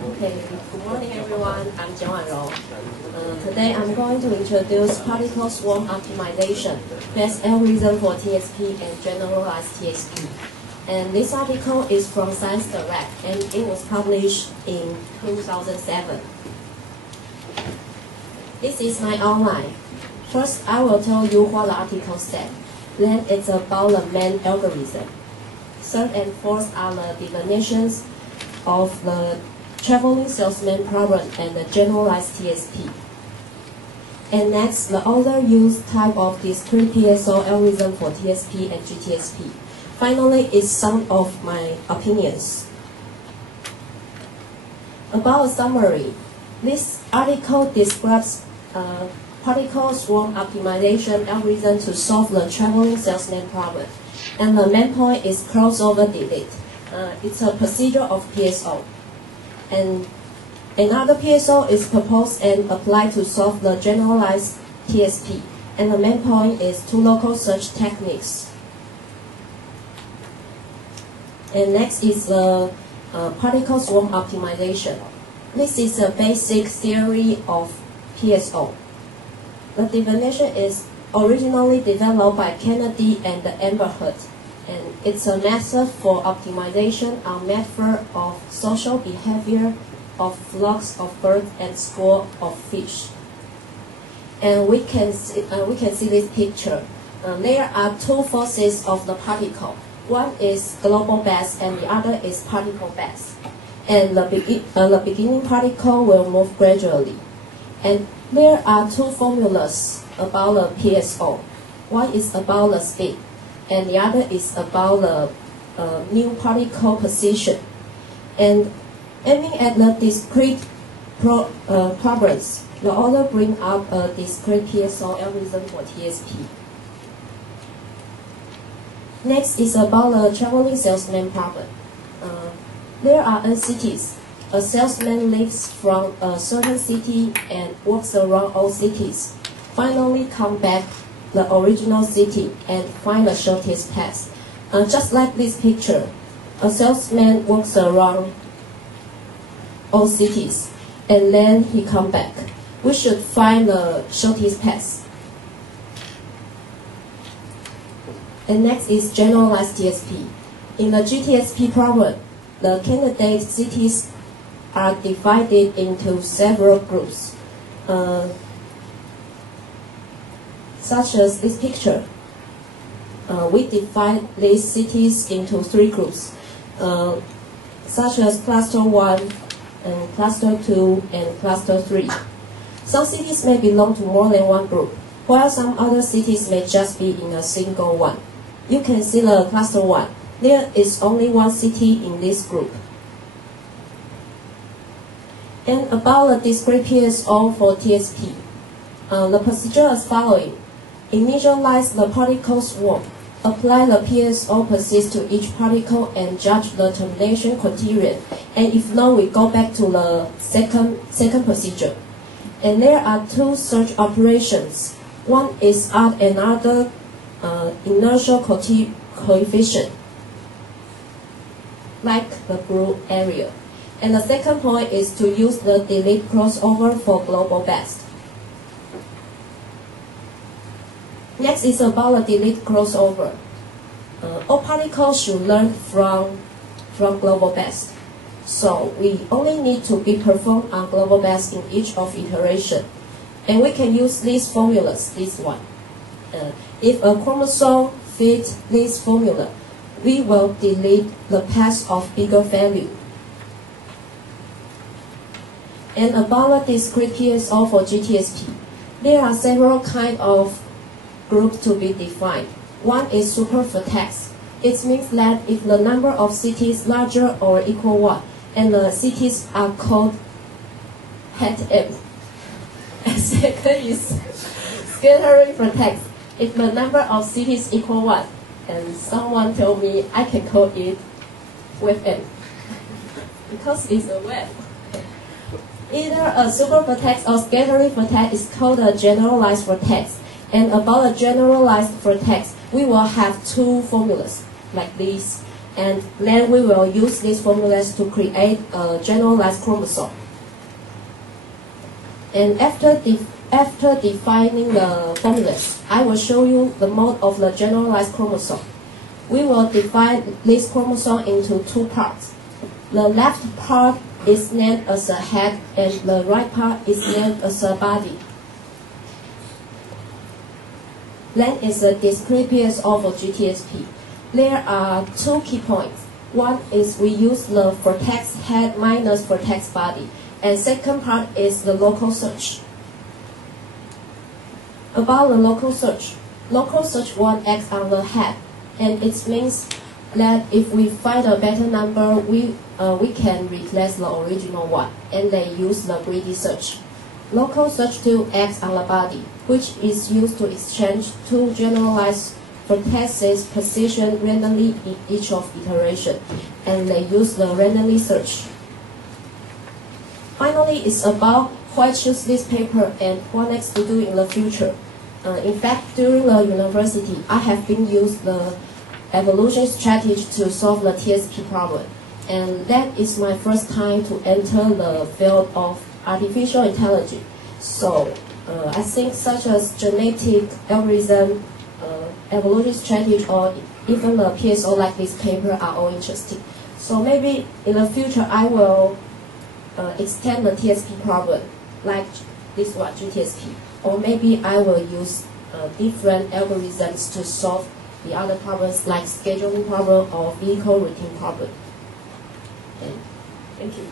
Okay, good morning everyone, I'm Jiang Wanrou. Today I'm going to introduce particle swarm optimization, best algorithm for TSP and generalized TSP. And this article is from Science Direct and it was published in 2007. This is my outline. First, I will tell you what the article said. Then it's about the main algorithm. Third and fourth are the definitions of the traveling salesman problem and the generalized TSP. And next, the other use type of discrete PSO algorithm for TSP and GTSP. Finally, is some of my opinions. About a summary, this article describes particle swarm optimization algorithm to solve the traveling salesman problem. And the main point is crossover delete. It's a procedure of PSO. And another PSO is proposed and applied to solve the generalized TSP. And the main point is two local search techniques. And next is the particle swarm optimization. This is a basic theory of PSO. The definition is originally developed by Kennedy and Amberhart, and it's a method for optimization on method of social behavior of flocks of birds and school of fish. And we can see this picture. There are two forces of the particle. One is global base and the other is particle base. And the beginning particle will move gradually. And there are two formulas about the PSO. One is about the speed, and the other is about the new particle position. And aiming at the discrete problems, the author brings up a discrete PSO algorithm for TSP. Next is about the traveling salesman problem. There are n cities. A salesman leaves from a certain city and walks around all cities. Finally come back the original city and find the shortest path. Just like this picture, a salesman walks around all cities and then he come back. We should find the shortest path. And next is generalized TSP. In the GTSP problem, the candidate cities are divided into several groups, such as this picture. We divide these cities into three groups, such as cluster 1, and cluster 2, and cluster 3. Some cities may belong to more than one group, while some other cities may just be in a single one. You can see the cluster 1. There is only one city in this group. And about the discrete PSO for TSP, the procedure is following. Initialize the particle swarm. Apply the PSO persist to each particle and judge the termination criterion. And if not, we go back to the second procedure. And there are two search operations. One is add another inertial coefficient, like the blue area. And the second point is to use the delete crossover for global best. Next is about the delete crossover. All particles should learn from global best. So we only need to be performed on global best in each of iteration. And we can use these formulas, this one. If a chromosome fits this formula, we will delete the path of bigger value. And about the discrete PSO for GTSP, there are several kinds of groups to be defined. One is supervertex. It means that if the number of cities larger or equal 1, and the cities are called hat M. And second is scattering vertex. If the number of cities equal 1, and someone told me I can call it wave M, because it's a wave. Either a supervertex or scattering vertex is called a generalized vertex. And about a generalized vertex, we will have two formulas like this. And then we will use these formulas to create a generalized chromosome. And after defining the formulas, I will show you the mode of the generalized chromosome. We will divide this chromosome into two parts. The left part is named as a head, and the right part is named as a body. Then is the discrete PSO for GTSP. There are two key points. One is we use the vertex head minus vertex body, and second part is the local search. About the local search one acts on the head, and it means that if we find a better number, we can replace the original one, and they use the greedy search. Local search 2 acts on the body, which is used to exchange two generalized vertices positioned randomly in each of iteration, and they use the randomly search. Finally, it's about why choose this paper and what next to do in the future. In fact, during the university, I have been used the evolution strategy to solve the TSP problem, and that is my first time to enter the field of artificial intelligence. So I think such as genetic algorithm, evolution strategy, or even the PSO like this paper are all interesting. So maybe in the future I will extend the TSP problem like this one, GTSP, or maybe I will use different algorithms to solve the other problems like scheduling problem or vehicle routine problem. Okay. Thank you.